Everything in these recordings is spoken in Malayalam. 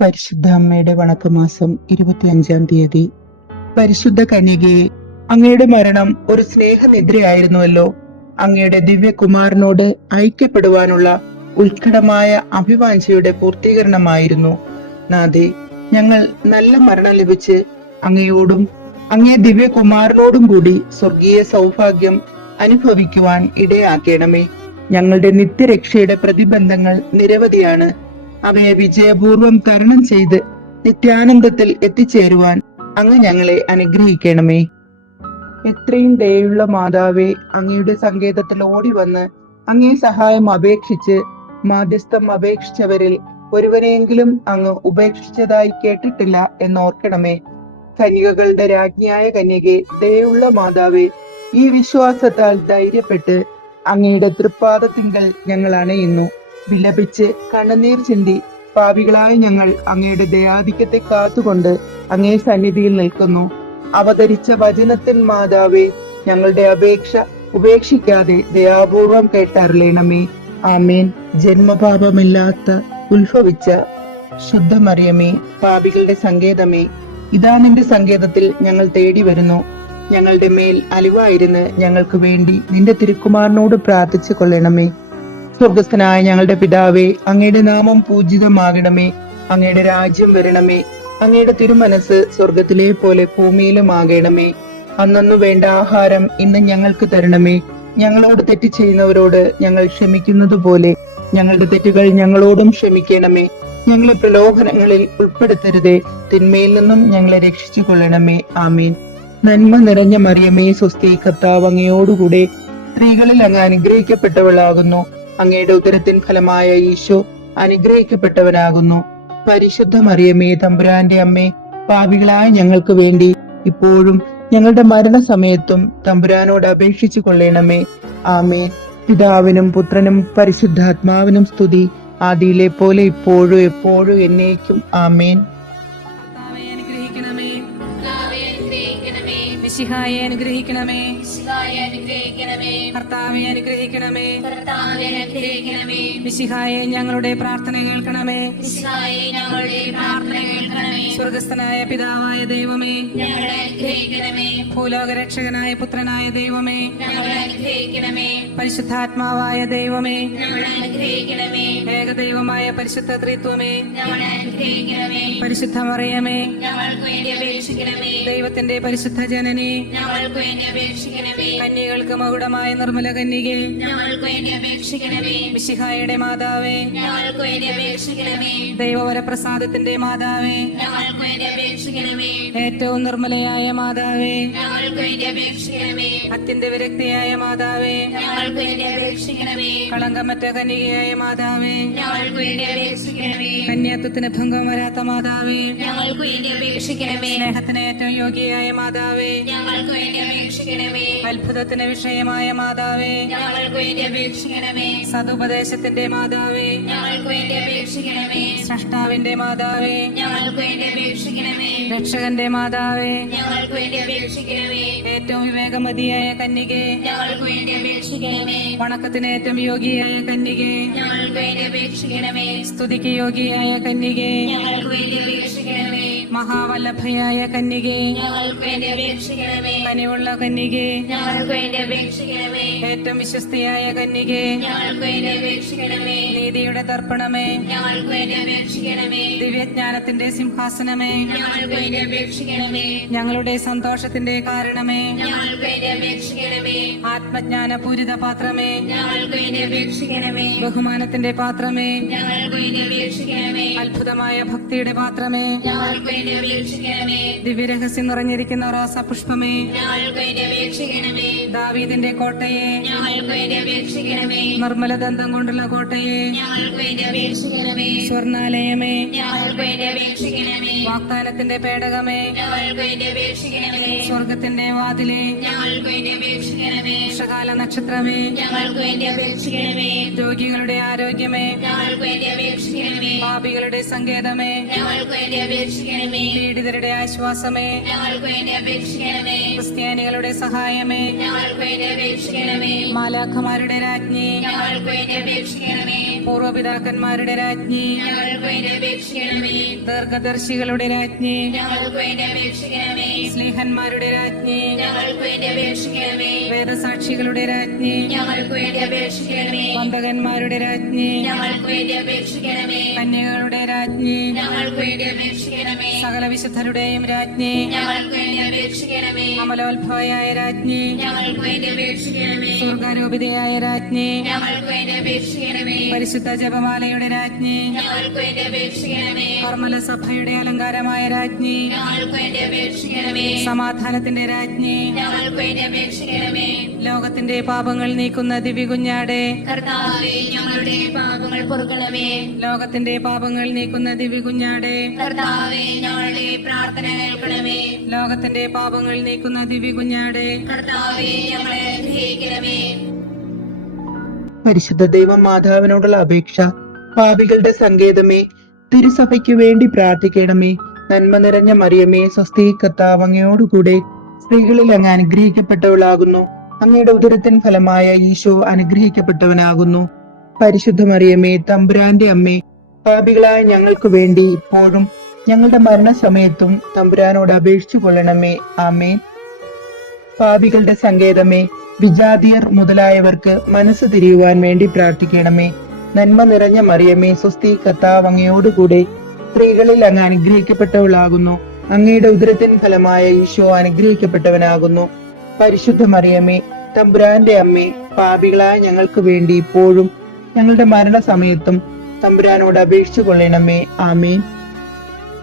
പരിശുദ്ധ അമ്മയുടെ വണക്കമാസം 25-ാം തീയതി. പരിശുദ്ധ കന്യകയെ, അങ്ങയുടെ മരണം ഒരു സ്നേഹനിദ്രയായിരുന്നുവല്ലോ. അങ്ങയുടെ ദിവ്യകുമാരനോട് ഐക്യപ്പെടുവാനുള്ള ഉത്കടമായ അഭിവാഞ്ചയുടെ പൂർത്തീകരണമായിരുന്നു. നാഥേ, ഞങ്ങൾ നല്ല മരണം ലഭിച്ച് അങ്ങയോടും അങ്ങേ ദിവ്യകുമാരനോടും കൂടി സ്വർഗീയ സൗഭാഗ്യം അനുഭവിക്കുവാൻ ഇടയാക്കണമേ. ഞങ്ങളുടെ നിത്യരക്ഷയുടെ പ്രതിബന്ധങ്ങൾ നിരവധിയാണ്. അവയെ വിജയപൂർവം തരണം ചെയ്ത് നിത്യാനന്ദത്തിൽ എത്തിച്ചേരുവാൻ അങ്ങ് ഞങ്ങളെ അനുഗ്രഹിക്കണമേ. എത്രയും ദയുള്ള മാതാവേ, അങ്ങയുടെ സങ്കേതത്തിൽ ഓടി വന്ന് അങ്ങേ സഹായം അപേക്ഷിച്ച് മാധ്യസ്ഥം അപേക്ഷിച്ചവരിൽ ഒരുവനെയെങ്കിലും അങ്ങ് ഉപേക്ഷിച്ചതായി കേട്ടിട്ടില്ല എന്നോർക്കണമേ. കന്യകകളുടെ രാജ്ഞിയായ കന്യകെ, ദയുള്ള മാതാവേ, ഈ വിശ്വാസത്താൽ ധൈര്യപ്പെട്ട് അങ്ങയുടെ തൃപ്പാദത്തിങ്കൽ ഞങ്ങൾ അണയുന്നു. വിലപിച്ച് കണ്ണുനീർ ചിന്തി പാപികളായ ഞങ്ങൾ അങ്ങയുടെ ദയാധിക്യത്തെ കാത്തുകൊണ്ട് അങ്ങേ സന്നിധിയിൽ നിൽക്കുന്നു. അവതരിച്ച വചനത്തിൻ മാതാവേ, ഞങ്ങളുടെ അപേക്ഷ ഉപേക്ഷിക്കാതെ ദയാപൂർവം കേട്ടറിയണമേ. ആമേൻ. ജന്മപാപമില്ലാത്ത ഉത്ഭവിച്ച ശുദ്ധമറിയമേ, പാപികളുടെ സങ്കേതമേ, ഇതാ നിന്റെ സങ്കേതത്തിൽ ഞങ്ങൾ തേടി വരുന്നു. ഞങ്ങളുടെ മേൽ അലിവായിരുന്ന് ഞങ്ങൾക്ക് വേണ്ടി നിന്റെ തിരുക്കുമാരനോട് പ്രാർത്ഥിച്ചു കൊള്ളണമേ. സ്വർഗസ്ഥനായ ഞങ്ങളുടെ പിതാവേ, അങ്ങയുടെ നാമം പൂജിതമാകണമേ. അങ്ങയുടെ രാജ്യം വരണമേ. അങ്ങയുടെ തിരുമനസ് സ്വർഗത്തിലെ പോലെ ഭൂമിയിലും ആകണമേ. അന്നു വേണ്ട ആഹാരം ഇന്ന് ഞങ്ങൾക്ക് തരണമേ. ഞങ്ങളോട് തെറ്റ് ചെയ്യുന്നവരോട് ഞങ്ങൾ ക്ഷമിക്കുന്നത് പോലെ ഞങ്ങളുടെ തെറ്റുകൾ ഞങ്ങളോടും ക്ഷമിക്കണമേ. ഞങ്ങളെ പ്രലോഭനങ്ങളിൽ ഉൾപ്പെടുത്തരുതേ, തിന്മയിൽ നിന്നും ഞങ്ങളെ രക്ഷിച്ചു കൊള്ളണമേ. ആമീൻ. നന്മ നിറഞ്ഞ മറിയമേ, സ്വസ്തി, കർത്താവ് അങ്ങയോടുകൂടെ സ്ത്രീകളിൽ അങ്ങ് അനുഗ്രഹിക്കപ്പെട്ടവളാകുന്നു. അങ്ങയുടെ ഉദരത്തിൻ ഫലമായ ഈശോ അനുഗ്രഹിക്കപ്പെട്ടവനാകുന്നു. പരിശുദ്ധ മറിയമേ, തമ്പുരാന്റെ അമ്മേ, പാപികളായ ഞങ്ങൾക്ക് വേണ്ടി ഇപ്പോഴും ഞങ്ങളുടെ മരണസമയത്തും തമ്പുരാനോട് അപേക്ഷിച്ചു കൊള്ളണമേ. ആമേൻ. പിതാവിനും പുത്രനും പരിശുദ്ധാത്മാവിനും സ്തുതി, ആദിയിലെ പോലെ ഇപ്പോഴും എപ്പോഴും എന്നേക്കും. ആമേൻ. മിശിഹായെ അനുഗ്രഹിക്കണമേ. കർത്താവെ അനുഗ്രഹിക്കണമേ. മിശിഹായെ ഞങ്ങളുടെ പ്രാർത്ഥന കേൾക്കണമേ. സ്വർഗസ്ഥനായ പിതാവായ ദൈവമേ, ഭൂലോകരക്ഷകനായ പുത്രനായ ദൈവമേ, പരിശുദ്ധാത്മാവായ ദൈവമേ, ഏകദൈവമായ പരിശുദ്ധ ത്രിത്വമേ, പരിശുദ്ധ മറിയമേ, ദൈവത്തിന്റെ പരിശുദ്ധ ജനനി, കന്യകൾക്ക് മകുടമായ നിർമ്മല കന്യകേ, മിശിഹായുടെ മാതാവേ, ദൈവവരപ്രസാദത്തിന്റെ മാതാവേ, ഏറ്റവും നിർമ്മലയായ മാതാവേ, അത്യന്ത വിരക്തിയായ മാതാവേ, കളങ്കമറ്റ കന്യകയായ മാതാവേ, കന്യാത്വത്തിന് ഭംഗം വരാത്ത മാതാവേ, സ്നേഹത്തിന് ഏറ്റവും യോഗ്യയായ മാതാവേ, അത്ഭുതത്തിന് വിഷയമായ മാതാവേ, സതുപദേശത്തിന്റെ മാതാവേ, സ്രഷ്ടാവിന്റെ മാതാവേ, രക്ഷകന്റെ മാതാവേ, ഏറ്റവും വിവേകമതിയായ കന്യകേ, വണക്കത്തിന് ഏറ്റവും യോഗ്യയായ കന്യകേ, സ്തുതിക്ക് യോഗ്യയായ കന്യകേ, മഹാവല്ലഭയായ കന്യകേ, കനിവുള്ള കന്യകേ, ഏറ്റവും വിശ്വസ്തയായ കന്യകേ, നീതിയുടെ ദർപ്പണമേ, ദിവ്യജ്ഞാനത്തിന്റെ സിംഹാസനമേ, ഞങ്ങളുടെ സന്തോഷത്തിന്റെ കാരണമേ, ആത്മജ്ഞാനപൂരിത പാത്രമേ, ബഹുമാനത്തിന്റെ പാത്രമേ, അത്ഭുതമായ ഭക്തിയുടെ പാത്രമേ, ദിവ്യരഹസ്യം നിറഞ്ഞിരിക്കുന്ന റോസാ പുഷ്പമേ, ദാവീദിന്റെ കോട്ടയെ, നിർമ്മലദന്തം കൊണ്ടുള്ള കോട്ടയെ, സ്വർണാലയമേ, വാഗ്ദാനത്തിന്റെ പേടകമേ, സ്വർഗത്തിന്റെ വാതിലെ, വർഷകാല നക്ഷത്രമേ, രോഗികളുടെ ആരോഗ്യമേ, പാപികളുടെ പാപികളുടെ സങ്കേതമേ, ഞങ്ങൾക്ക് വേണ്ടി അപേക്ഷിക്കണമേ. പീഡിതരുടെ ആശ്വാസമേ, ഞങ്ങൾക്ക് വേണ്ടി അപേക്ഷിക്കണമേ. ക്രിസ്ത്യാനികളുടെ സഹായമേ, ഞങ്ങൾക്ക് വേണ്ടി അപേക്ഷിക്കണമേ. മാലാഖമാരുടെ രാജ്ഞി, ഞങ്ങൾക്ക് വേണ്ടി അപേക്ഷിക്കണമേ. പൂർവപിതാക്കന്മാരുടെ രാജ്ഞി, ഞങ്ങൾക്ക് വേണ്ടി അപേക്ഷിക്കണമേ. ദീർഘദർശികളുടെ രാജ്ഞി, ഞങ്ങൾക്ക് വേണ്ടി അപേക്ഷിക്കണമേ. സ്ലീഹന്മാരുടെ രാജ്ഞി, ഞങ്ങൾക്ക് വേണ്ടി അപേക്ഷിക്കണമേ. വേദസാക്ഷികളുടെ രാജ്ഞി, ഞങ്ങൾക്ക് വേണ്ടി അപേക്ഷിക്കണമേ. വന്ദകന്മാരുടെ രാജ്ഞി, ഞങ്ങൾക്ക് വേണ്ടി അപേക്ഷിക്കണമേ. കന്യകളുടെ രാജ്ഞി, ഞങ്ങൾക്ക് വേണ്ടി അപേക്ഷിക്കണമേ. സകല വിശുദ്ധരുടെയും രാജ്ഞി, ഞങ്ങൾക്ക് വേണ്ടി അപേക്ഷിക്കണമേ. അമലോത്ഭവയായ രാജ്ഞി, ഞങ്ങൾക്ക് വേണ്ടി അപേക്ഷിക്കണമേ. സ്വർഗാരോപിതയായ രാജ്ഞി, ഞങ്ങൾക്ക് വേണ്ടി അപേക്ഷിക്കണമേ. പരിശുദ്ധ ജപമാലയുടെ രാജ്ഞി, ഞങ്ങൾക്ക് വേണ്ടി അപേക്ഷിക്കണമേ. കർമ്മല സഭയുടെ അലങ്കാരമായ രാജ്ഞി, ഞങ്ങൾക്ക് വേണ്ടി അപേക്ഷിക്കണമേ. സമാധാനത്തിന്റെ രാജ്ഞി, ഞങ്ങൾക്ക് വേണ്ടി അപേക്ഷിക്കണമേ. ലോകത്തിന്റെ പാപങ്ങൾ നീക്കുന്ന ദിവ്യകുഞ്ഞാടെ, കർത്താവേ, ഞങ്ങളുടെ പാപങ്ങൾ പൊറുക്കണമേ. ലോകത്തിന്റെ പാപങ്ങൾ നീക്കുന്ന ദിവ്യകുഞ്ഞാടെ, കർത്താവേ, ഞങ്ങളുടെ പ്രാർത്ഥന കേൾക്കണമേ. ലോകത്തിന്റെ പാപങ്ങൾ നീക്കുന്ന ദിവ്യകുഞ്ഞാടെ, കർത്താവേ, ഞങ്ങളെ അനുഗ്രഹിക്കണമേ. പരിശുദ്ധ ദൈവം മാതാവിനോടുള്ള അപേക്ഷ. പാപികളുടെ സങ്കേതമേ, തിരുസഭയ്ക്ക് വേണ്ടി പ്രാർത്ഥിക്കണമേ. നന്മ നിറഞ്ഞ മറിയമേ, സ്വസ്തി, കർത്താവ് അങ്ങയോടുകൂടെ സ്ത്രീകളിൽ അങ്ങ് അനുഗ്രഹിക്കപ്പെട്ടവളാകുന്നു. അങ്ങയുടെ ഉദരത്തിൻ ഫലമായ ഈശോ അനുഗ്രഹിക്കപ്പെട്ടവനാകുന്നു. പരിശുദ്ധ മറിയമേ, തമ്പുരാന്റെ അമ്മേ, പാപികളായ ഞങ്ങൾക്ക് വേണ്ടി ഇപ്പോഴും ഞങ്ങളുടെ മരണസമയത്തും തമ്പുരാനോട് അപേക്ഷിച്ചു കൊള്ളണമേ. ആമേൻ. പാപികളുടെ സങ്കേതമേ, വിജാതിയർ മുതലായവർക്ക് മനസ്സ് തിരിയുവാൻ വേണ്ടി പ്രാർത്ഥിക്കണമേ. നന്മ നിറഞ്ഞ മറിയമേ, സ്വസ്തി, കർത്താവ് അങ്ങയോടുകൂടെ സ്ത്രീകളിൽ അങ്ങ് അനുഗ്രഹിക്കപ്പെട്ടവളാകുന്നു. അങ്ങയുടെ ഉദരത്തിൻ ഫലമായ ഈശോ അനുഗ്രഹിക്കപ്പെട്ടവനാകുന്നു. പരിശുദ്ധ മറിയമേ, തമ്പുരാന്റെ അമ്മേ, പാപികളായ ഞങ്ങൾക്ക് വേണ്ടി ഇപ്പോഴും ഞങ്ങളുടെ മരണസമയത്തും തമ്പുരാനോട് അപേക്ഷിച്ചു കൊള്ളണമേ. ആമേൻ.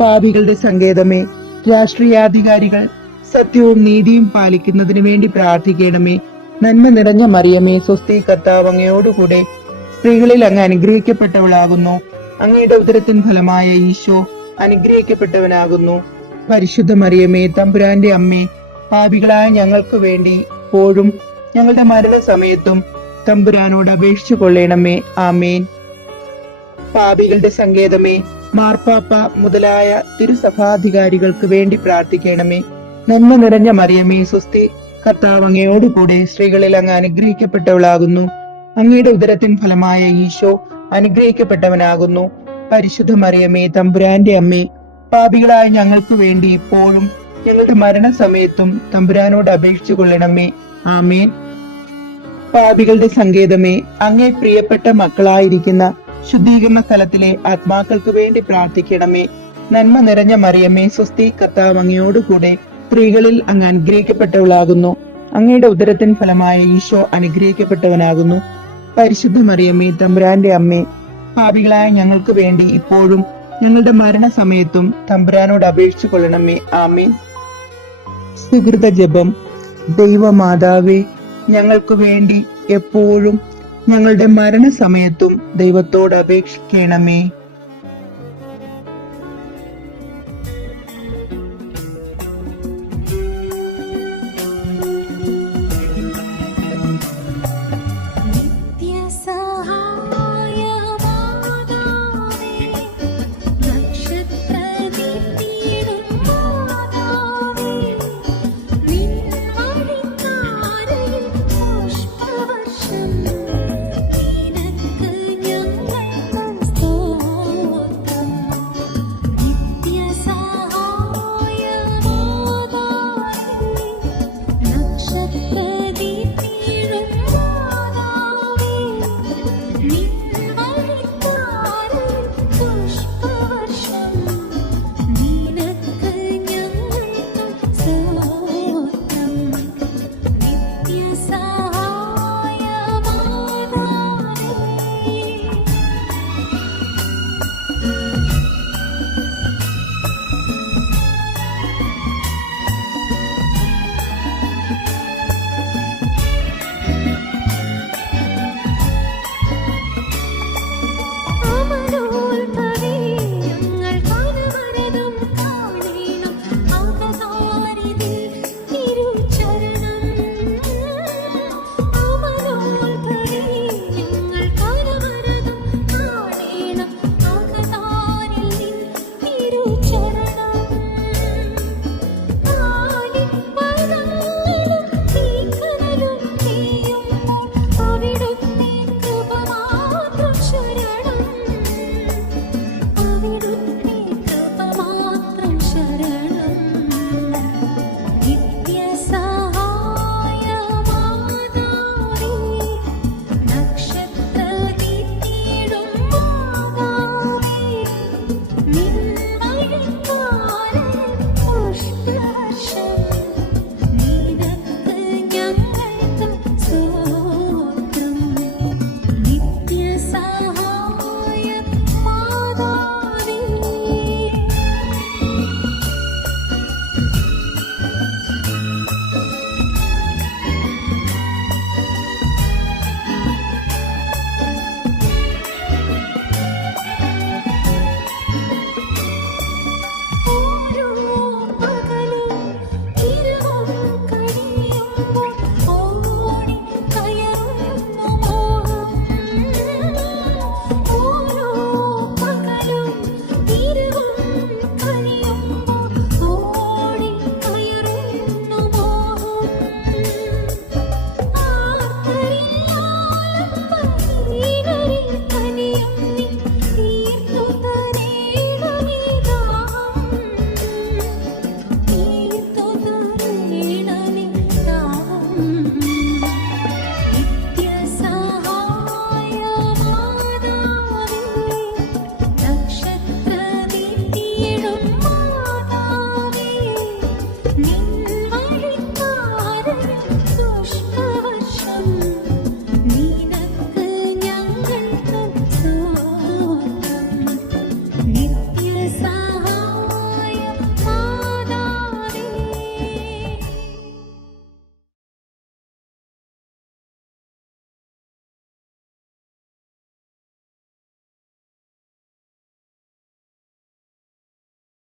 പാപികളുടെ സങ്കേതമേ, രാഷ്ട്രീയാധികാരികൾ സത്യവും നീതിയും പാലിക്കുന്നതിന് വേണ്ടി പ്രാർത്ഥിക്കണമേ. നന്മ നിറഞ്ഞ മറിയമേ, സ്വസ്തി, കർത്താവ് അങ്ങയോടുകൂടെ സ്ത്രീകളിൽ അങ്ങ് അനുഗ്രഹിക്കപ്പെട്ടവളാകുന്നു. അങ്ങയുടെ ഉദരത്തിൻ ഫലമായ ഈശോ അനുഗ്രഹിക്കപ്പെട്ടവനാകുന്നു. പരിശുദ്ധ മറിയമേ, തമ്പുരാന്റെ അമ്മേ, പാപികളായ ഞങ്ങൾക്ക് വേണ്ടി ഇപ്പോഴും ഞങ്ങളുടെ മരണസമയത്തും തമ്പുരാനോട് അപേക്ഷിച്ചു കൊള്ളണമേ. ആമേൻ. പാപികളുടെ സങ്കേതമേ, മാർപ്പാപ്പ മുതലായ തിരുസഭാധികാരികൾക്ക് വേണ്ടി പ്രാർത്ഥിക്കണമേ. നന്മ നിറഞ്ഞ മറിയമേ, സ്വസ്തി, കർത്താവ് അങ്ങയോടുകൂടെ സ്ത്രീകളിൽ അങ്ങ് അനുഗ്രഹിക്കപ്പെട്ടവളാകുന്നു. അങ്ങയുടെ ഉദരത്തിൻ ഫലമായ ഈശോ അനുഗ്രഹിക്കപ്പെട്ടവനാകുന്നു. പരിശുദ്ധ മറിയമേ, തമ്പുരാന്റെ അമ്മേ, പാപികളായ ഞങ്ങൾക്ക് വേണ്ടി ഇപ്പോഴും ഞങ്ങളുടെ മരണസമയത്തും തമ്പുരാനോട് അപേക്ഷിച്ചു കൊള്ളണമേ. ആമേൻ. പാപികളുടെ സങ്കേതമേ, അങ്ങേ പ്രിയപ്പെട്ട മക്കളായിരിക്കുന്ന ശുദ്ധീകരണ സ്ഥലത്തിലെ ആത്മാക്കൾക്ക് വേണ്ടി പ്രാർത്ഥിക്കണമേ. നന്മ നിറഞ്ഞ മറിയമേ, സ്വസ്തി, കർത്താവ് അങ്ങയോടുകൂടെ സ്ത്രീകളിൽ അങ്ങ് അനുഗ്രഹിക്കപ്പെട്ടവളാകുന്നു. അങ്ങയുടെ ഉദരത്തിൻ ഫലമായ ഈശോ അനുഗ്രഹിക്കപ്പെട്ടവനാകുന്നു. പരിശുദ്ധ മറിയമേ, തമ്പുരാന്റെ അമ്മേ, പാപികളായ ഞങ്ങൾക്ക് വേണ്ടി ഇപ്പോഴും ഞങ്ങളുടെ മരണസമയത്തും തമ്പുരാനോട് അപേക്ഷിച്ചു കൊള്ളണമേ. ആമേൻ. സുഹൃത ജപം. ദൈവമാതാവേ, ഞങ്ങൾക്ക് വേണ്ടി എപ്പോഴും ഞങ്ങളുടെ മരണസമയത്തും ദൈവത്തോട് അപേക്ഷിക്കണമേ.